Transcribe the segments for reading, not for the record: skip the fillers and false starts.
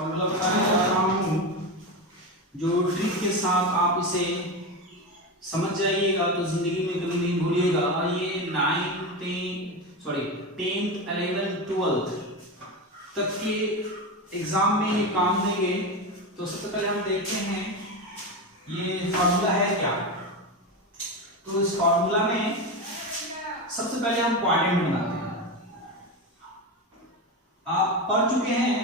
Formula बताने जा रहा हूँ, जो ट्रिक के साथ आप इसे समझ जाइएगा तो जिंदगी में कभी नहीं भूलिएगा। और ये 10th 11th 12th तक के एग्जाम में ये काम देंगे। तो सबसे पहले हम देखते हैं ये फॉर्मूला है क्या। तो इस फॉर्मूला में सबसे पहले हम क्वाड्रेंट बनाते हैं। आप पढ़ चुके हैं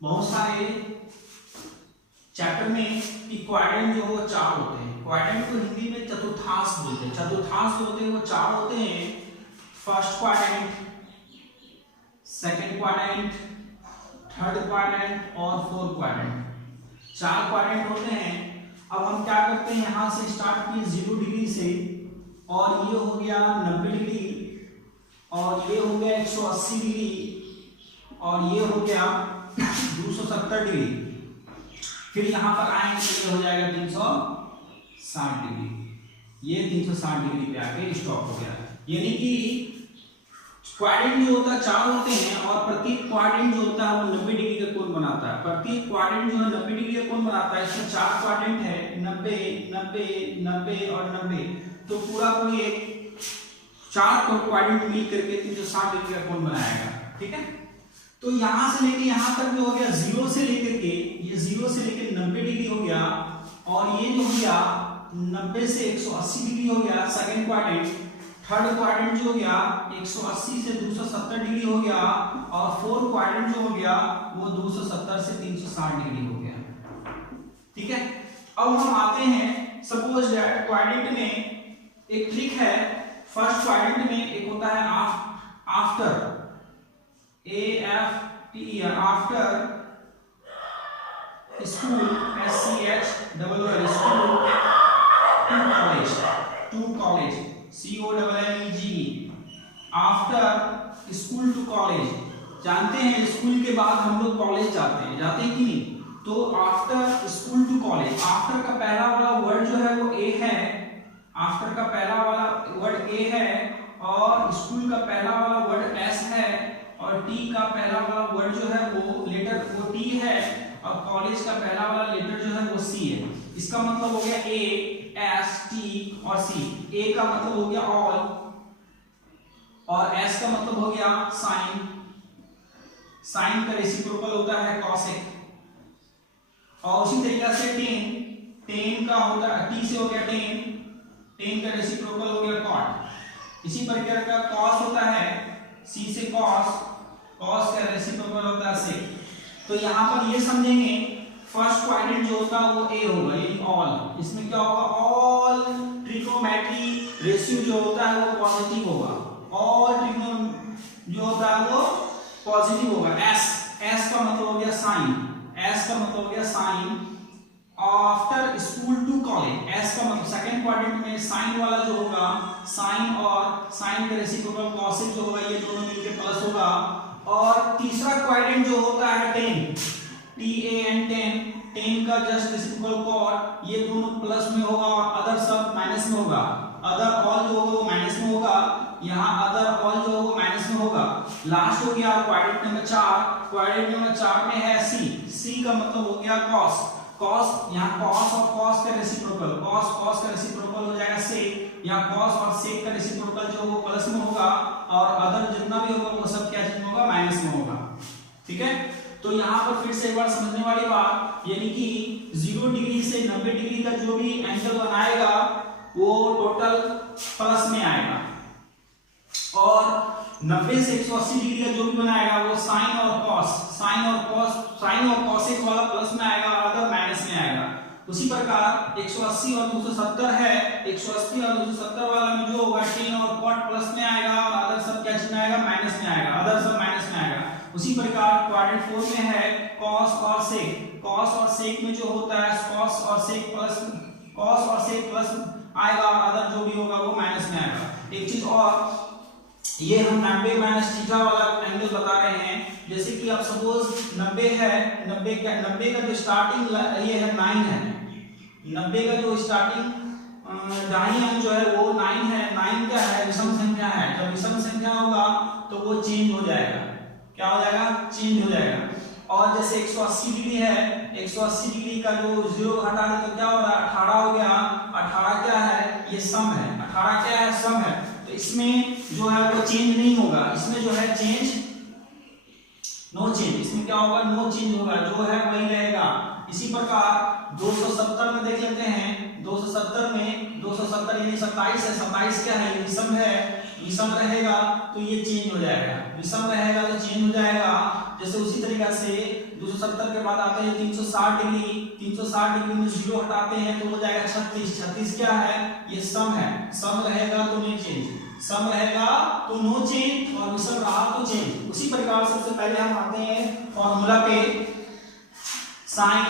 बहुत सारे चैप्टर में कि क्वाड्रेंट जो वो चार होते हैं। क्वाड्रेंट को हिंदी में चतुर्थांश बोलते हैं। चतुर्थांश जो होते हैं वो चार होते हैं, first quadrant, second quadrant, third quadrant और फोर्थ क्वाड्रेंट। चार क्वाड्रेंट होते हैं। अब हम क्या करते हैं, यहां से स्टार्ट किए 0 डिग्री से, और ये हो गया 90 डिग्री, और ये हो गया 180 डिग्री, और ये हो गया 270 डिग्री। फिर यहां पर आएंगे तो ये हो जाएगा 360 डिग्री। ये 360 डिग्री पे आके स्टॉप हो गया। यानी कि क्वाड्रेंट जो होता है चार होते हैं, और प्रत्येक क्वाड्रेंट जो होता है वो 90 डिग्री का कोण बनाता है। प्रत्येक क्वाड्रेंट जो है 90 डिग्री का कोण बनाता है। इसमें चार क्वाड्रेंट है, 90 90 90 और 90। तो पूरा कोई एक चार क्वाड्रेंट मिल करके 360 डिग्री का कोण बनाएगा। ठीक है। तो यहां से लेके यहां तक जो हो गया 0 से लेकर के, ये 0 से लेकर 90 डिग्री हो गया, और ये जो हो गया 90 से 180 डिग्री हो गया सेकंड क्वाड्रेंट। थर्ड क्वाड्रेंट जो हो गया 180 से 270 डिग्री हो गया, और फोर्थ क्वाड्रेंट जो हो गया वो 270 से 360 डिग्री हो गया। ठीक है। अब हम आते हैं, सपोज दैट क्वाड्रेंट में एक ट्रिक है। फर्स्ट क्वाड्रेंट में एक होता है after, AFTER, after school, SCH double school to college, COLLEGE, after school to college. जानते हैं स्कूल के बाद हम लोग कॉलेज जाते हैं कि नहीं। तो after school to college, after का पहला वाला वर्ड जो है वो ए है, आफ्टर का पहला वाला वर्ड ए है, और स्कूल का पहला वाला वर्ड एस है, और टी का पहला वाला वर्ड जो है वो लेटर वो टी है, और कॉलेज का पहला वाला लेटर जो है वो सी है। इसका मतलब हो गया ए, एस, टी और सी। ए का मतलब हो गया ऑल, और एस का मतलब हो गया साइन। साइन का रेसिप्रोकल होता है कॉसेक। और उसी तरीके से टेन का होता है, टी से हो गया टेन का रेसिप्रोकल हो गया कॉट। इसी प्रकार का कॉस होता है, सी से कॉस का रेसिप्रोकल होता है सेक। तो यहां पर ये समझेंगे फर्स्ट क्वाड्रेंट जो होता है वो ए होगा, यानी ऑल। इसमें क्या होगा, ऑल ट्रिग्नोमेट्री रेशियो जो होता है वो पॉजिटिव होगा। ऑल ट्रिग्नो जो होता है वो पॉजिटिव होगा। एस का मतलब हो गया साइन, एस का मतलब हो गया sine. After school to college, S का मतलब सेकंड क्वाड्रेंट में साइन वाला जो होगा, साइन और साइन का रेसिप्रोकल कॉसेक जो होगा, ये दोनों मिलकर प्लस होगा। और तीसरा क्वाड्रेंट जो होता है 10, टेन का जस्ट रेसिप्रोकल कॉट, ये दोनों प्लस में होगा, और अदर सब माइनस में होगा। अदर ऑल जो होगा वो माइनस में होगा, यहाँ अदर ऑल जो होगा माइनस में होगा। लास्ट हो गया क्वाड्रेंट नंबर 4। क्वाड्रेंट नंबर 4 में है सी का मतलब हो गया कॉस। यहाँ कॉस और कॉस का रेसिप्रोकल, कॉस का रेसिप्रोकल हो जाएगा सेक। यहाँ कॉस और सेक का रेसिप्रोकल जो वो प्लस में होगा, और अदर जितना भी होगा वो सब क्या चीज में होगा, माइनस में होगा। ठीक है। तो यहाँ पर फिर से एक बार समझने वाली बात, यानी कि 0 डिग्री से 90 डिग्री का जो भी एंगल बनाएगा वो टोटल प्लस में आएगा, और 90 से 180 डिग्री का जो भी बनाएगा वो साइन और कॉसेक वाला प्लस में आएगा, और अदर माइनस में आएगा। उसी प्रकार 180 और 270 है, 180 और 270 वाला में जो होगा टेन और कॉट प्लस में आएगा, और अदर सब क्या चीज में आएगा, माइनस में आएगा, अदर सब माइनस में आएगा। उसी प्रकार क्वाड्रेंट 4 में है कॉस और सेक में जो होता है कॉस और सेक प्लस आएगा, और अदर जो भी होगा वो माइनस में आएगा। एक चीज और, ये हम 90 माइनस थीटा वाला एंगल बता रहे हैं। जैसे कि आप सपोज 90 है, 90 का जो स्टार्टिंग ये है 9 है, 90 का जो स्टार्टिंग दाहिनी अंक जो है वो 9 है। 9 क्या है, विषम संख्या है। जब विषम संख्या होगा तो वो चेंज हो जाएगा। क्या हो जाएगा, चेंज हो जाएगा। और जैसे 180 डिग्री है, 180 डिग्री का जो 0 हटा दे तो क्या हो रहा है, 18 हो गया। 18 क्या है, ये सम है, 18 क्या है, सम है। तो इसमें जो है वो चेंज नहीं होगा, इसमें जो है चेंज नो चेंज, इसमें क्या होगा, नो चेंज होगा, जो है वही रहेगा। इसी प्रकार 270 में देख लेते हैं, 270 में 270 यानी 27 है, 27 क्या है, विषम है, विषम रहेगा तो ये चेंज हो जाएगा, विषम रहेगा तो चेंज हो जाएगा। जैसे उसी तरीका से 270 के बाद आते हैं 360 डिग्री, 360 डिग्री में 0 हटाते हैं तो हो जाएगा 36, 36 क्या है, ये सम है, सम रहेगा तो नो चेंज, सम रहेगा तो नो चेंज और विषम रहा तो चेंज। उसी प्रकार सबसे पहले हम आते हैं फॉर्मूला पे, साइन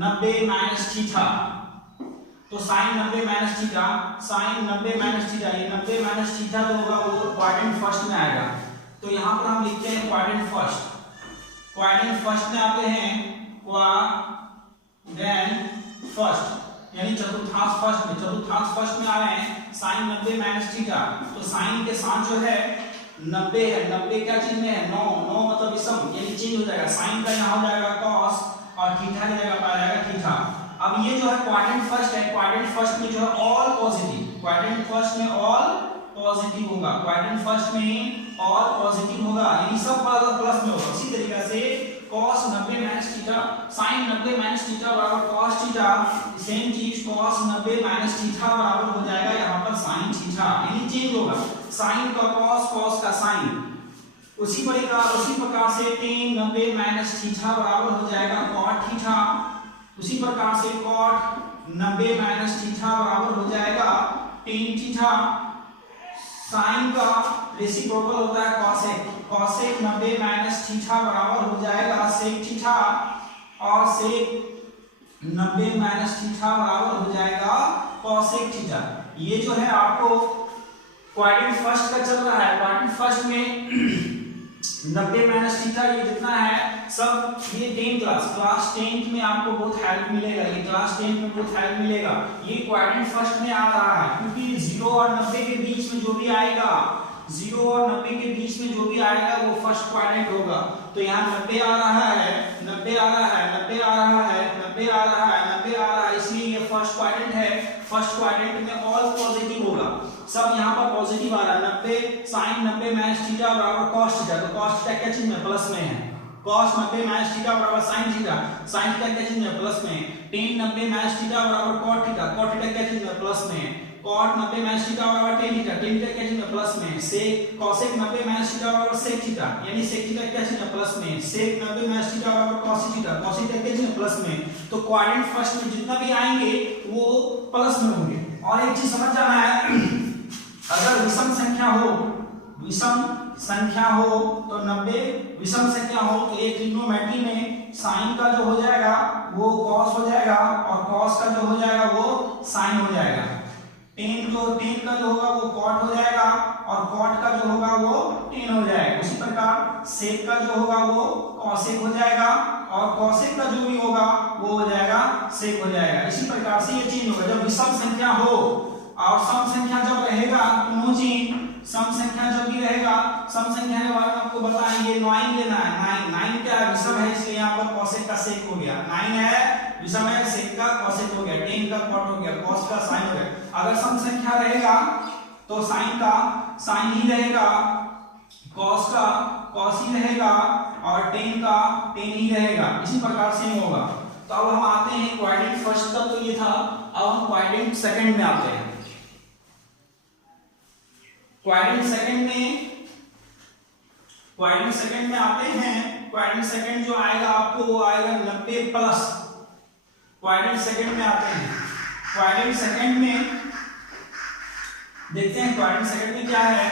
90 माइनस थीटा, तो sine 90 minus theta, sine 90 minus theta, ये 90 माइनस थीटा जो होगा वो क्वाड्रेंट फर्स्ट में आएगा। तो यहां पर हम लिखते हैं क्वाड्रेंट फर्स्ट, क्वाड्रेंट फर्स्ट में आते हैं, क्वाड्रेंट फर्स्ट यानी चतुर्थांश फर्स्ट में, चतुर्थांश फर्स्ट में आ रहे हैं साइन 90 माइनस थीटा। तो साइन के साथ जो है 90 है, 90 क्या चीज में है, 9, 9 मतलब विषम यानी चेंज हो जाएगा, साइन का यहां हो जाएगा cos और थीटा की जगह पर आएगा थीटा। अब ये जो है क्वाड्रेंट फर्स्ट है, क्वाड्रेंट फर्स्ट में जो है ऑल पॉजिटिव, क्वाड्रेंट फर्स्ट में ऑल पॉजिटिव होगा, क्वाड्रेंट फर्स्ट में ऑल पॉजिटिव होगा यानी सब प्लस में होगा। इसी तरीके से cos 90 minus theta, sin 90 minus theta बराबर cos थीटा, सेम चीज cos 90 माइनस थीटा बराबर हो जाएगा यहां पर sin थीटा, यानी चेंज होगा, sin का cos, cos का sin। उसी प्रकार से tan 90 माइनस थीटा बराबर हो जाएगा cot थीटा, उसी प्रकार से cot 90 माइनस थीटा बराबर हो जाएगा tan थीटा। साइन का रेसिप्रोकल होता है cosec, cosec 90 माइनस थीटा बराबर हो जाएगा sec थीटा, और sec 90 माइनस थीटा बराबर हो जाएगा cosec थीटा। ये जो है आपको क्वाड्रेंट फर्स्ट का चल रहा है, क्वाड्रेंट फर्स्ट में 90 माइनस थीटा ये जितना है सब, ये 10 क्लास 10 में आपको बहुत हेल्प मिलेगा, ये क्लास 10 में बहुत हेल्प मिलेगा। ये क्वाड्रेंट फर्स्ट में आ रहा है क्योंकि 0 और 90 के बीच में जो भी आएगा, 0 और 90 के बीच में जो भी आएगा वो फर्स्ट क्वाड्रेंट होगा। तो यहाँ 90 आ रहा है, 90 आ रहा है, 90 आ रहा है, 90 आ रहा है, 90 आ रहा है, इसलिए ये फर्स्ट क्वाड्रेंट है। फर्स्ट क्वाड्रेंट में ऑल पॉजिटिव होगा, सब यहाँ पर पॉजिटिव आ रहा है। 90 sin 90 माइनस थीटा बराबर cos थीटा, तो cos थीटा क्या चीज में, प्लस में है। cos 90 माइनस थीटा बराबर sin थीटा, sin थीटा क्या चीज में, प्लस में। tan 90 माइनस थीटा बराबर cot थीटा, cot थीटा क्या चीज में, प्लस में। cot 90 माइनस थीटा बराबर tan थीटा, tan थीटा क्या चीज में, प्लस में। sec cosec 90 माइनस थीटा बराबर sec थीटा, यानी sec थीटा क्या चीज में, प्लस में। sec 90 माइनस थीटा बराबर cos थीटा, cos थीटा क्या चीज में, प्लस में। तो क्वाड्रेंट फर्स्ट में जितना भी आएंगे वो प्लस में होंगे। और एक चीज समझ जाना है, अगर विषम संख्या हो, विषम संख्या हो तो 90 विषम संख्या हो तो एक ट्रिग्नोमेट्री में साइन का जो हो जाएगा वो cos हो जाएगा और cos का जो हो जाएगा वो sin हो जाएगा। tan का जो होगा वो cot हो जाएगा और cot का जो होगा वो tan हो जाएगा। उसी प्रकार sec का जो होगा वो cosec हो जाएगा और cosec का जो भी होगा वो हो जाएगा sec हो जाएगा। इसी प्रकार से ये चेंज होगा जब विषम संख्या हो। और सम संख्या जब रहेगा तो नो चेंज, सम संख्या जब भी रहेगा, सम संख्या के बारे में आपको बताएंगे। 9 लेना है, 9 क्या है, विषम है, इसलिए यहाँ पर cosec का sec हो गया। 9 है विषम है, sec का cosec हो गया, tan का cot हो गया, cos का sin हो गया। अगर सम संख्या रहेगा तो sin का sin ही रहेगा, cos का cos ही रहेगा और tan का tan ही रहेगा। इसी प्रकार से होगा। तो अब हम आते हैं क्वाड्रेंट फर्स्ट तक, तो ये था। अब हम क्वाड्रेंट सेकंड में आते हैं। क्वाड्रेंट सेकंड में आते हैं। क्वाड्रेंट सेकंड जो आएगा आपको वो आएगा 90 प्लस। क्वाड्रेंट सेकंड में आते हैं। क्वाड्रेंट सेकंड में देखते हैं क्वाड्रेंट सेकंड में क्या है।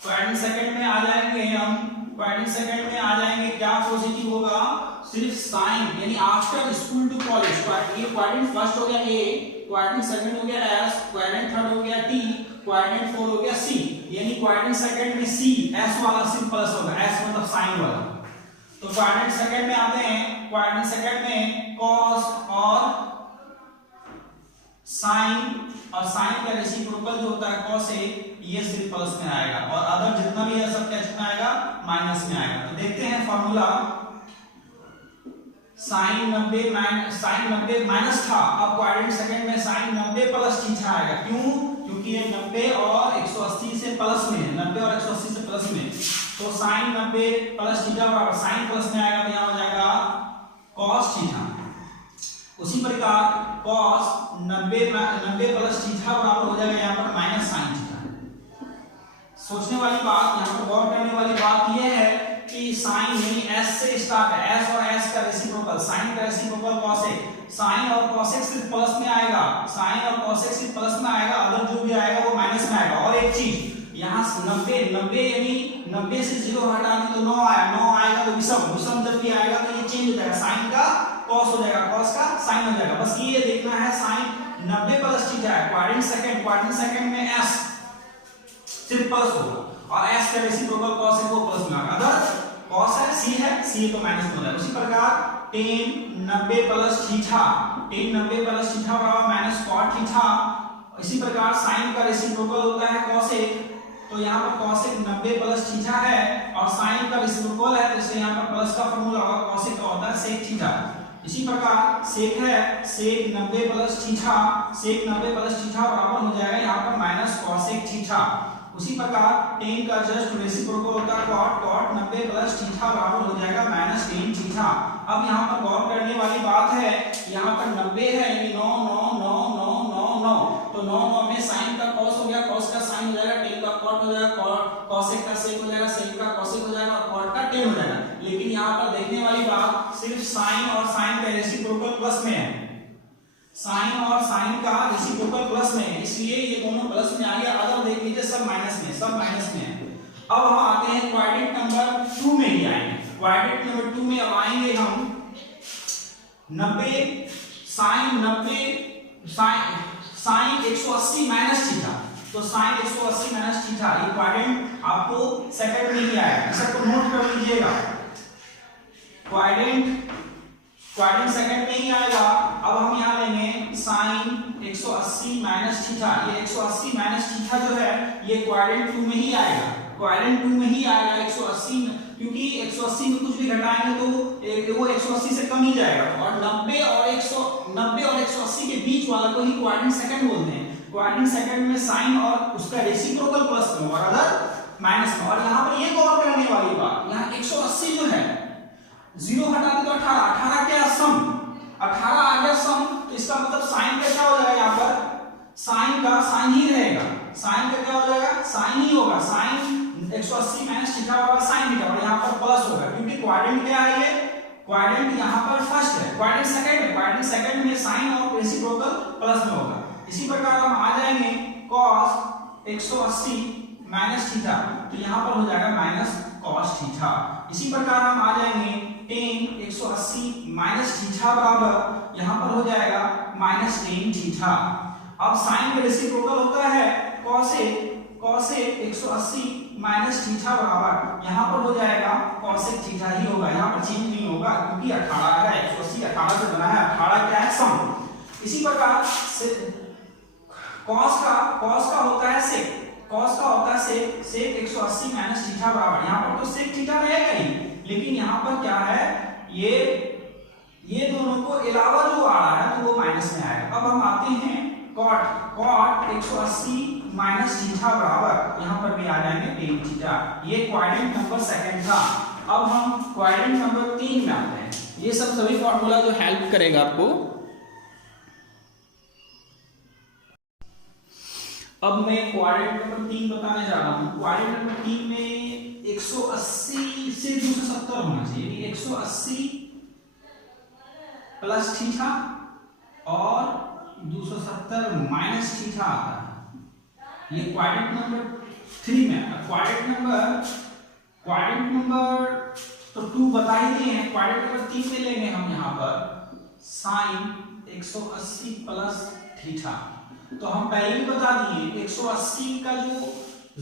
क्वाड्रेंट सेकंड में आ जाएंगे हम, क्वाड्रेंट सेकंड में आ जाएंगे क्या पॉजिटिव होगा, सिर्फ साइन यानी आफ्टर स्कूल टू कॉलेज। ये क्वाड्रेंट फर्स्ट हो गया ए, क्वाड्रेंट सेकंड हो गया एस, क्वाड्रेंट थर्ड हो गया टी, क्वाड्रेंट फोर हो गया सी। यानी क्वाड्रेंट सेकंड में सी एस वाला सिर्फ प्लस होगा, एस मतलब साइन वाला। तो क्वाड्रेंट सेकंड में आते हैं। क्वाड्रेंट सेकंड में कॉस और साइन, और साइन का रेसिप्रोकल जो होता है कॉस है, ये सिर्फ प्लस में आएगा और अदर जितना भी है सब क्या कितना आएगा माइनस में आएगा। तो देखते हैं फॉर्मूला साइन 90 माइनस था, अब क्वाड्रेंट सेकंड में साइन 90 प्लस थीटा आएगा। क्यों? क्योंकि ये 90 और 180 से प्लस में है, 90 और 180 से प्लस में, तो साइन 90 प्लस थीटा बराबर साइन प्लस में आएगा तो यहाँ हो जाएगा कॉस थीटा। उसी प्रकार कॉस 90 प्लस थीटा बराबर हो जाएगा यहाँ पर माइनस साइन थीटा। सोचने वाली बात, यहाँ पर गौर करने वाली बात यह है कि साइन यानी s से स्टार्ट है, s और s का रेसिप्रोकल, साइन का रेसिप्रोकल कॉसेक, साइन और कॉसेक सिर्फ प्लस में आएगा, साइन और कॉसेक सिर्फ प्लस में आएगा, अदर जो भी आएगा वो माइनस में आएगा। और एक चीज यहाँ 90 यानी 90 से 0 हटा दी तो 9 आया, 9 आएगा तो विषम जब भी आएगा तो ये चेंज हो जाएगा, साइन का कॉस हो जाएगा, कॉस का साइन हो जाएगा। बस ये देखना है साइन 90 प्लस थीटा है, क्वाड्रेंट सेकंड में s सिर्फ प्लस होगा और s का रेसिप्रोकल cos है वो प्लस में आएगा, अदर cos है c तो माइनस में हो जाएगा। उसी प्रकार tan 90 प्लस थीटा बराबर माइनस cot थीटा। इसी प्रकार sin का रेसिप्रोकल होता है cosec, तो यहाँ पर cosec 90 प्लस थीटा है और sin का रेसिप्रोकल है तो इसलिए यहाँ पर प्लस का फॉर्मूला होगा, cosec का होता है sec थीटा। इसी प्रकार sec है sec 90 प्लस थीटा बराबर हो जाएगा यहाँ पर माइनस cosec थीटा। उसी प्रकार tan का जस्ट रेसिप्रोकल होता है cot 90 प्लस थीटा बराबर हो जाएगा माइनस tan थीटा। अब यहाँ पर गौर करने वाली बात है, यहाँ पर 90 है यानी 9 तो 9 में साइन का cos हो गया, cos का साइन हो जाएगा, tan का cot हो जाएगा, cosec का sec हो जाएगा, sec का cosec हो जाएगा और cot का tan हो जाएगा। लेकिन यहाँ पर देखने वाली बात सिर्फ साइन और साइन का रेसिप्रोकल प्लस में है, साइन और साइन का रेसिप्रोकल प्लस में है, इसलिए ये दोनों प्लस में आ गया। अदर देख लीजिए सब माइनस में है। अब हम आते हैं क्वाड्रेंट नंबर 2 में ही आएंगे। क्वाड्रेंट नंबर 2 में अब आएंगे हम 90 साइन 180 माइनस थीटा, तो साइन 180 माइनस थीटा ये क्वाड्रेंट आपको सेकंड में ही आएगा, इसको नोट कर लीजिएगा। क्वाड्रेंट सेकंड में ही आएगा। अब हम यहाँ लेंगे साइन 180 माइनस थीटा, ये 180 माइनस थीटा जो है ये क्वाड्रेंट 2 में ही आएगा, 180 क्योंकि 180 में कुछ भी घटाएंगे तो वो 180 से कम ही जाएगा और 90 और 180 के बीच वाला को ही क्वाड्रेंट सेकंड बोलते हैं। क्वाड्रेंट सेकंड में साइन और उसका रेसिप्रोकल प्लस में और अदर माइनस में। और यहाँ पर ये गौर करने वाली बात, यहाँ 180 जो है 0 हटा दे तो 18 क्या सम, 18 आ गया सम, तो इसका मतलब साइन का क्या हो जाएगा, यहाँ पर साइन का साइन ही रहेगा, साइन का क्या हो जाएगा साइन ही होगा, साइन 180 माइनस थीटा बराबर साइन थीटा और यहाँ पर प्लस होगा क्योंकि क्वाड्रेंट क्या है, ये क्वाड्रेंट यहाँ पर फर्स्ट है, क्वाड्रेंट सेकंड में साइन और रेसिप्रोकल प्लस में होगा। इसी प्रकार हम आ जाएंगे cos 180 माइनस थीटा, तो यहाँ पर हो जाएगा माइनस cos थीटा। इसी प्रकार हम आ जाएंगे tan 180 माइनस थीटा बराबर यहाँ पर हो जाएगा माइनस tan थीटा। अब साइन का रेसिप्रोकल होता है cosec 180 माइनस थीटा बराबर यहाँ पर हो जाएगा cosec थीटा ही होगा, यहाँ पर चेंज नहीं होगा क्योंकि 18 है, 180 18 से बना है, 18 क्या है सम। इसी प्रकार cos का होता है sec 180 माइनस थीटा बराबर, यहाँ पर तो sec थीटा रहेगा ही, लेकिन यहाँ पर क्या है ये दोनों को अलावा जो आ रहा है तो वो माइनस में आएगा। अब हम आते हैं cot 180 माइनस थीटा बराबर यहाँ पर भी आ जाएंगे tan थीटा। ये क्वाड्रेंट नंबर सेकंड था। अब हम क्वाड्रेंट नंबर 3 में आते हैं। ये सब सभी फॉर्मूला जो हेल्प करेगा आपको। अब मैं क्वाड्रेंट नंबर 3 बताने जा रहा हूँ। क्वाड्रेंट नंबर 3 में 180 से 270 होना चाहिए, 180 प्लस थीटा और 270 माइनस थीटा आता है। ये क्वाड्रेंट नंबर 3 में आता है। क्वाड्रेंट नंबर तो 2 बता ही दिए हैं, क्वाड्रेंट नंबर 3 में लेंगे हम यहाँ पर साइन 180 प्लस थीटा। तो हम पहले ही बता दिए 180 का जो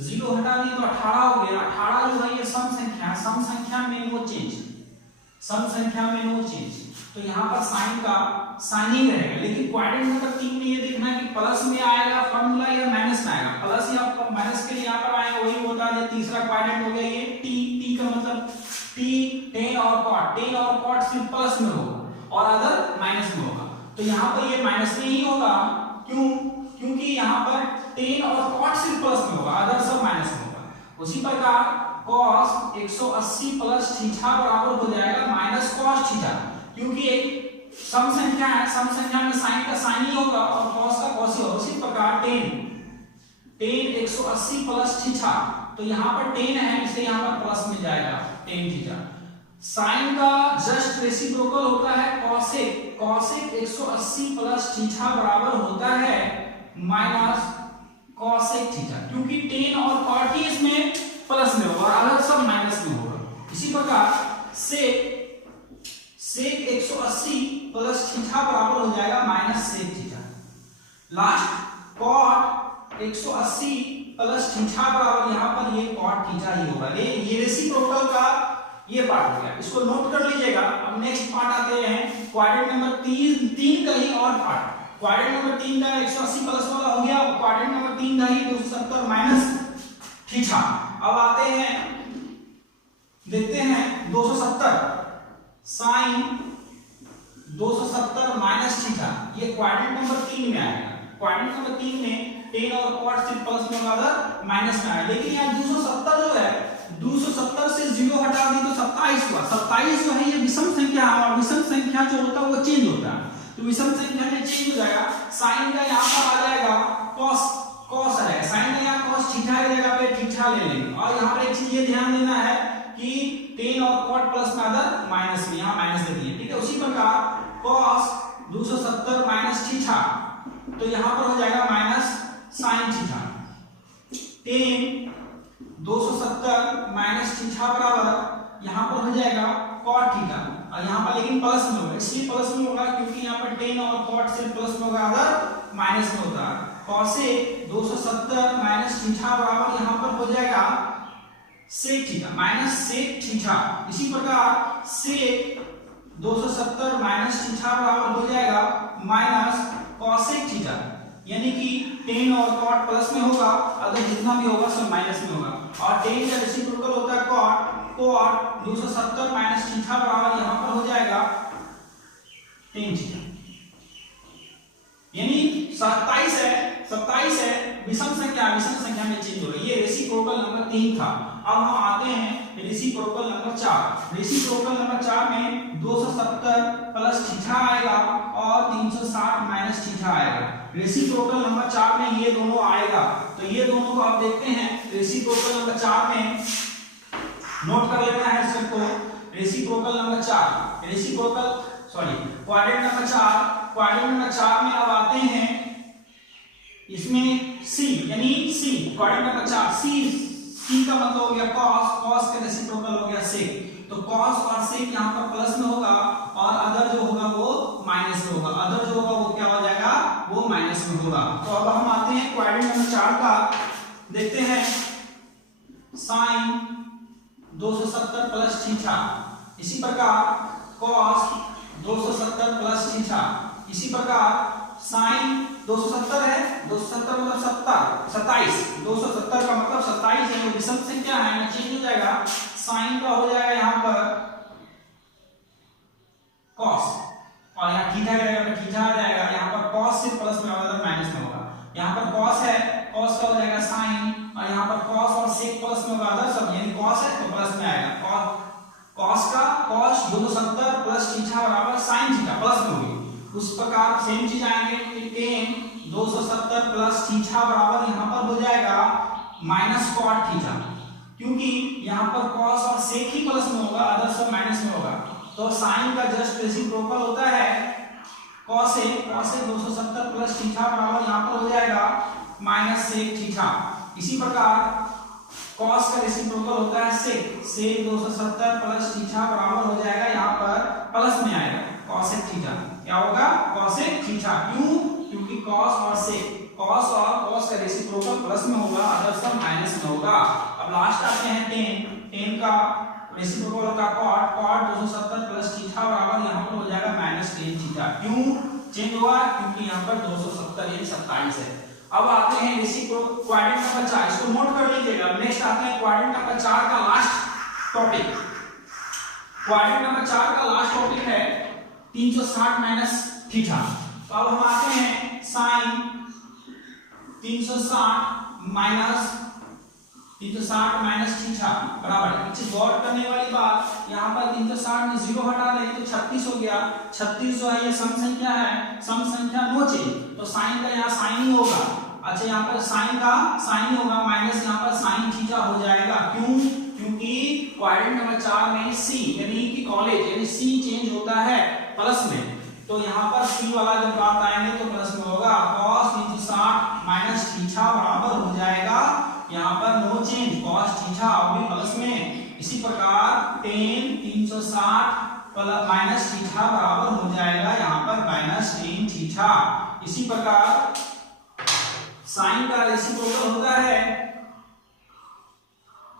0 हटा दिए तो 18 हो गया। 18 जो है ये सम संख्या में नो चेंज, तो यहाँ पर साइन का साइन ही रहेगा। लेकिन क्वाड्रेंट नंबर 3 में ये देखना है कि प्लस में आएगा फॉर्मूला या माइनस में आएगा। प्लस या माइनस के लिए है, तीसरा क्वाड्रेंट हो गया ये टी। टी का मतलब टी टेन और कॉट, टेन और कॉट सिर्फ प्लस में होगा और अदर माइनस में होगा। तो यहाँ पर ये माइनस में ही होगा, क्यों? क्योंकि यहाँ पर टेन और कॉट सिर्फ प्लस में होगा, अदर सब माइनस में होगा। उसी प्रकार cos 180 प्लस थीटा बराबर हो जाएगा माइनस cos थीटा, क्योंकि एक सम संख्या है, सम संख्या में साइन का साइन ही होगा और cos का cos ही होगा। उसी प्रकार tan 180 प्लस थीटा, तो यहाँ पर tan है इसलिए यहाँ पर प्लस में जाएगा tan थीटा। साइन का जस्ट रेसिप्रोकल होता है cosec, cosec 180 प्लस थीटा बराबर होता है माइनस cosec थीटा, क्योंकि tan और cot ही इसमें प्लस में होगा और अदर सब माइनस में होगा। इसी प्रकार sec 180 प्लस थीटा बराबर हो जाएगा minus sec theta. Last cot 180 plus theta बराबर यहाँ पर ये cot थीटा ही होगा। ये रेसिप्रोकल का ये पार्ट हो गया, इसको नोट कर लीजिएगा। अब नेक्स्ट पार्ट आते हैं क्वाड्रेंट नंबर 3 का ही और पार्ट। क्वाड्रेंट नंबर 3 का 180 प्लस वाला हो गया, क्वाड्रेंट नंबर 3 का ही 270 माइनस थीटा। अब आते हैं देखते हैं 270 साइन 270 माइनस थीटा, ये क्वाड्रेंट नंबर 3 में आएगा। क्वाड्रेंट नंबर 3 में टेन और कॉट सिर्फ प्लस में होगा, माइनस में आएगा। लेकिन यहाँ 270 जो है 270 से 0 हटा दी तो 27 हुआ। 27 जो है ये विषम संख्या है और विषम संख्या जो होता है वो चेंज होता है, तो विषम संख्या में चेंज हो जाएगा। साइन का यहाँ पर आ जाएगा cos रहेगा, साइन का यहाँ cos थीटा की जगह पे थीटा ले लेंगे। और यहाँ पर एक चीज ये ध्यान देना है कि टेन और cot प्लस में अदर माइनस में, यहाँ माइनस दे दिए, ठीक है। उसी प्रकार cos 270 माइनस थीटा, तो यहाँ पर हो जाएगा minus sine theta. Ten 270 minus theta बराबर यहाँ पर हो जाएगा cot थीटा, और यहाँ पर लेकिन प्लस में होगा, इसलिए प्लस में होगा क्योंकि यहाँ पर टेन और cot सिर्फ प्लस में होगा, अदर माइनस में होता है। cosec 270 माइनस थीटा बराबर यहाँ पर हो जाएगा sec theta minus sec theta. इसी प्रकार sec 270 माइनस थीटा बराबर हो जाएगा माइनस cosec थीटा, यानी कि टेन और cot प्लस में होगा, अगर जितना भी होगा सब माइनस में होगा। और टेन का रेसिप्रोकल होता है cot 270 माइनस थीटा बराबर यहाँ पर हो जाएगा tan थीटा, यानी 27 है विषम संख्या में चेंज हो रही है। ये रेसिप्रोकल नंबर 3 था। अब हम आते हैं रेसिप्रोकल नंबर 4। रेसिप्रोकल नंबर 4 में 270 प्लस थीटा आएगा और 360 माइनस थीटा आएगा। रेसिप्रोकल नंबर 4 में ये दोनों आएगा, तो ये दोनों को आप देखते हैं। रेसिप्रोकल नंबर 4 में नोट कर लेना है सबको। रेसिप्रोकल नंबर 4 क्वाड्रेंट नंबर 4 में अब आते हैं इसमें c, यानी c क्वाड्रेंट नंबर 4 c का मतलब हो गया cos का रेसिप्रोकल हो गया sec, तो cos और sec यहाँ पर प्लस में होगा और अदर जो होगा वो माइनस में होगा। अदर जो होगा वो क्या हो जाएगा, वो माइनस में होगा। तो अब हम आते हैं क्वाड्रेंट नंबर 4 का, देखते हैं sin 270 प्लस थीटा, इसी प्रकार cos 270 प्लस थीटा, इसी प्रकार sin 270 है, 270 मतलब 27, 270 का मतलब 27 है, विषम संख्या है, चेंज हो जाएगा। sin का हो जाएगा यहाँ पर cos और यहाँ थीटा का जगह पे थीटा आ जाएगा। यहाँ पर cos से प्लस में होगा, माइनस में होगा। यहाँ पर cos है, cos का हो जाएगा sin, और यहाँ पर cos और sec प्लस में होगा, अदर सब, यानी cos है तो प्लस में आएगा। cos का cos 270 प्लस थीटा बराबर sin थीटा, प्लस में होगी। उस प्रकार सेम चीज आएंगे कि tan 270 प्लस थीटा बराबर यहाँ पर हो जाएगा माइनस cot थीटा, क्योंकि यहाँ पर cos और sec ही प्लस में होगा, अदर सब माइनस में होगा। तो sin का जस्ट रेसिप्रोकल होता है cosec 270 प्लस थीटा बराबर यहाँ पर हो जाएगा माइनस sec थीटा। इसी प्रकार cos का रेसिप्रोकल होता है sec 270 प्लस थीटा बराबर हो जाएगा यहाँ पर प्लस में आएगा cosec थीटा। क्या होगा, cosec थीटा, क्यों? क्योंकि cos और cos का रेसिप्रोकल प्लस में होगा, अदर सब माइनस में होगा। अब लास्ट आते हैं tan का रेसिप्रोकल होगा cot 270 प्लस थीटा बराबर यहाँ पर हो जाएगा माइनस tan थीटा। क्यों चेंज हुआ? क्योंकि यहाँ पर 270 यानी 27 है। अब आते हैं क्वाड्रेंट नंबर 4, इसको नोट कर लीजिएगा। नेक्स्ट आते हैं क्वाड्रेंट नंबर 4 का लास्ट टॉपिक। क्वाड्रेंट नंबर 4 का लास्ट टॉपिक है 360 माइनस थीटा। तो अब हम आते हैं साइन 360 माइनस थीटा बराबर, एक चीज गौर करने वाली बात, यहाँ पर 360 में 0 हटा दें तो 36 हो गया। 36 जो है ये सम संख्या है, सम संख्या नो चेंज, तो साइन का यहाँ साइन ही होगा। अच्छा यहाँ पर साइन का साइन ही होगा, माइनस यहाँ पर साइन थीटा हो जाएगा। क्यों? क्योंकि क्वाड्रेंट नंबर 4 में सी यानी कि कॉलेज यानी सी चेंज होता है प्लस में, तो यहाँ पर सी वाला जब बात आएंगे तो प्लस में होगा। cos 360 माइनस थीटा बराबर हो जाएगा यहाँ पर नो चेंज, cos थीटा और भी प्लस में। इसी प्रकार tan 360 माइनस थीटा बराबर हो जाएगा यहाँ पर माइनस tan थीटा। इसी प्रकार साइन का रेसिप्रोकल होता है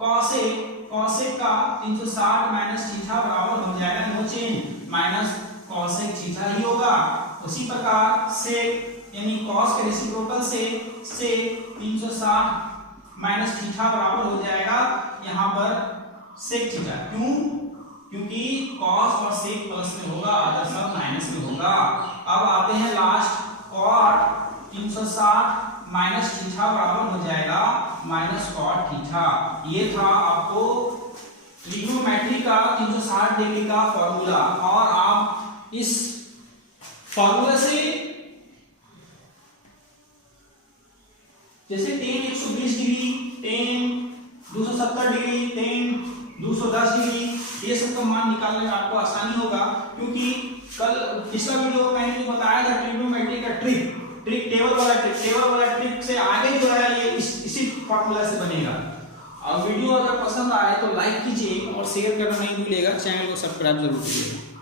cosec का 360 माइनस थीटा बराबर हो जाएगा no change minus cosec theta ही होगा। उसी प्रकार sec यानी cos के रेसिप्रोकल से 360 माइनस थीटा बराबर हो जाएगा यहाँ पर sec थीटा। क्यों? क्योंकि cos और sec प्लस में होगा, अदर सब माइनस में होगा। अब आते हैं लास्ट, cot 360 माइनस थीटा बराबर हो जाएगा माइनस cot थीटा। ये था आपको ट्रिग्नोमेट्री का 360 डिग्री का फॉर्मूला, और आप इस फॉर्मूला से जैसे tan 120 degree, tan 270 degree, tan 210 degree, ये सब का मान निकालने में आपको आसानी होगा। क्योंकि कल पिछला वीडियो में मैंने बताया था ट्रिग्नोमेट्री का ट्रिक टेबल वाला ट्रिक से आगे जो है ये इसी फॉर्मूला से बनेगा। और वीडियो अगर पसंद आए तो लाइक कीजिए और शेयर करना नहीं भूलिएगा, चैनल को सब्सक्राइब जरूर कीजिएगा।